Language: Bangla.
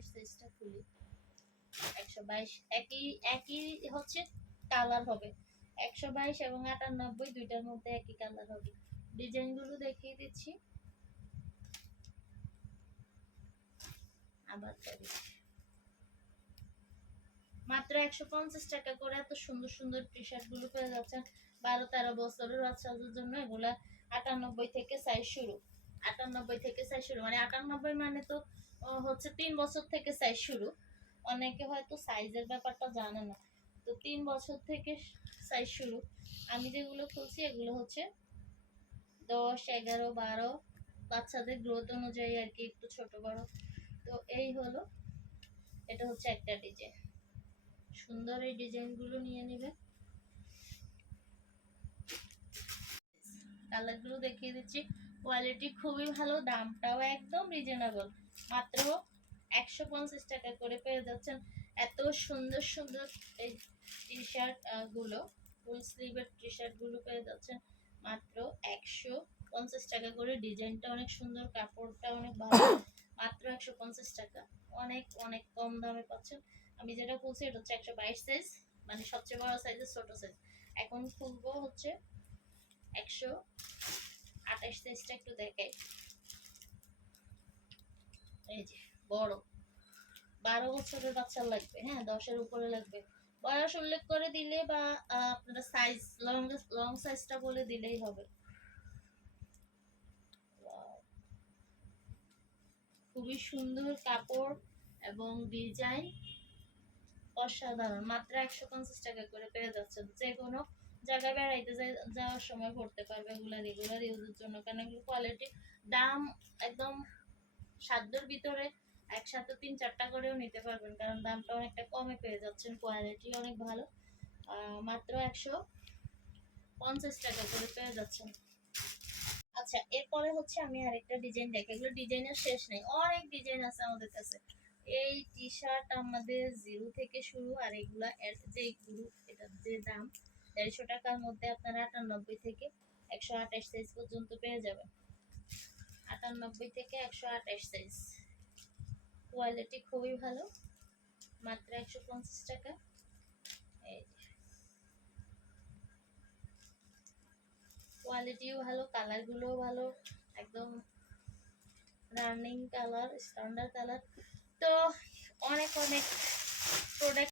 128 সাইজটা খুলি। 122 একই একই হচ্ছে কালার হবে। 122 এবং 98 দুইটার মধ্যে একই কালার হবে। ডিজাইনগুলো দেখিয়ে দিচ্ছি। আবার মাত্র 150 টাকা করে এত সুন্দর সুন্দর টি শার্ট গুলো পেয়ে যাচ্ছেন 12-13 বছরের বাচ্চাদের জন্য। এগুলা 98 থেকে সাইজ শুরু। 98 থেকে সাইজ শুরু মানে 98 মানে তো হচ্ছে 3 বছর থেকে সাইজ শুরু। অনেকে হয়তো সাইজের ব্যাপারটা জানে না, তো 3 বছর থেকে সাইজ শুরু। আমি যেগুলো খুলছি এগুলো হচ্ছে 10, 11, 12 বাচ্চাদের গ্রোথ অনুযায়ী আর কি, একটু ছোট বড়। তো এই হলো, এটা হচ্ছে একটা ডিজাইন। সুন্দর এই ডিজাইনগুলো নিয়ে নেবে। কালারগুলো দেখিয়ে দিচ্ছি। কোয়ালিটি খুবই ভালো, দামটাও একদম রিজনেবল। মাত্র 150 টাকা করে পেয়ে যাচ্ছেন এত সুন্দর সুন্দর এই টি শার্ট গুলো। ফুল স্লিভের টি শার্ট গুলো পেয়ে যাচ্ছেন মাত্র 150 টাকা করে। ডিজাইনটা অনেক সুন্দর, কাপড়টা অনেক ভালো। মাত্র 150 টাকা, অনেক অনেক কম দামে পাচ্ছেন। আমি যেটা বলছি এটা হচ্ছে 122 সাইজ, মানে সবচেয়ে বড় সাইজের ছোট সাইজ। এখন খুলবো হচ্ছে 128 সাইজটা, একটু দেখাই। এই যে বড় 12 বছরের বাচ্চার লাগবে, হ্যাঁ 10-এর উপরে লাগবে। বয়স উল্লেখ করে দিলে বা আপনারা সাইজ লং সাইজটা বলে দিলেই হবে। খুবই সুন্দর কাপড় এবং ডিজাইন অসাধারণ। মাত্র 150 টাকা করে পেয়ে যাচ্ছেন। যে কোনো জায়গায় বেড়াইতে যাওয়ার সময় পড়তে পারবে এগুলা, রেগুলার ইউজের জন্য। কারণ এগুলো কোয়ালিটি, দাম একদম সাধ্যের ভিতরে। একসাথে 3-4টা করেও নিতে পারবেন, কারণ দামটা অনেকটা কমে পেয়ে যাচ্ছেন। কোয়ালিটি অনেক ভালো। মাত্র 150 টাকা করে পেয়ে যাচ্ছেন। আচ্ছা, এরপরে হচ্ছে আমি আরেকটা ডিজাইন দেখি। এগুলো ডিজাইনের শেষ নেই, অনেক ডিজাইন আছে আমাদের কাছে। এই টি শার্ট আমাদের 0 থেকে শুরু, আর এগুলা যে গ্রুপ, এটার যে দাম 150 টাকার মধ্যে আপনারা 98 থেকে 128 সাইজ পর্যন্ত পেয়ে যাবেন। 98 থেকে 128 সাইজ, কোয়ালিটি খুবই ভালো। মাত্র 150 টাকা। এই কোয়ালিটিও ভালো, কালারগুলোও ভালো, একদম রানিং কালার, স্ট্যান্ডার্ড কালার। তো অনেক অনেক প্রোডাক্ট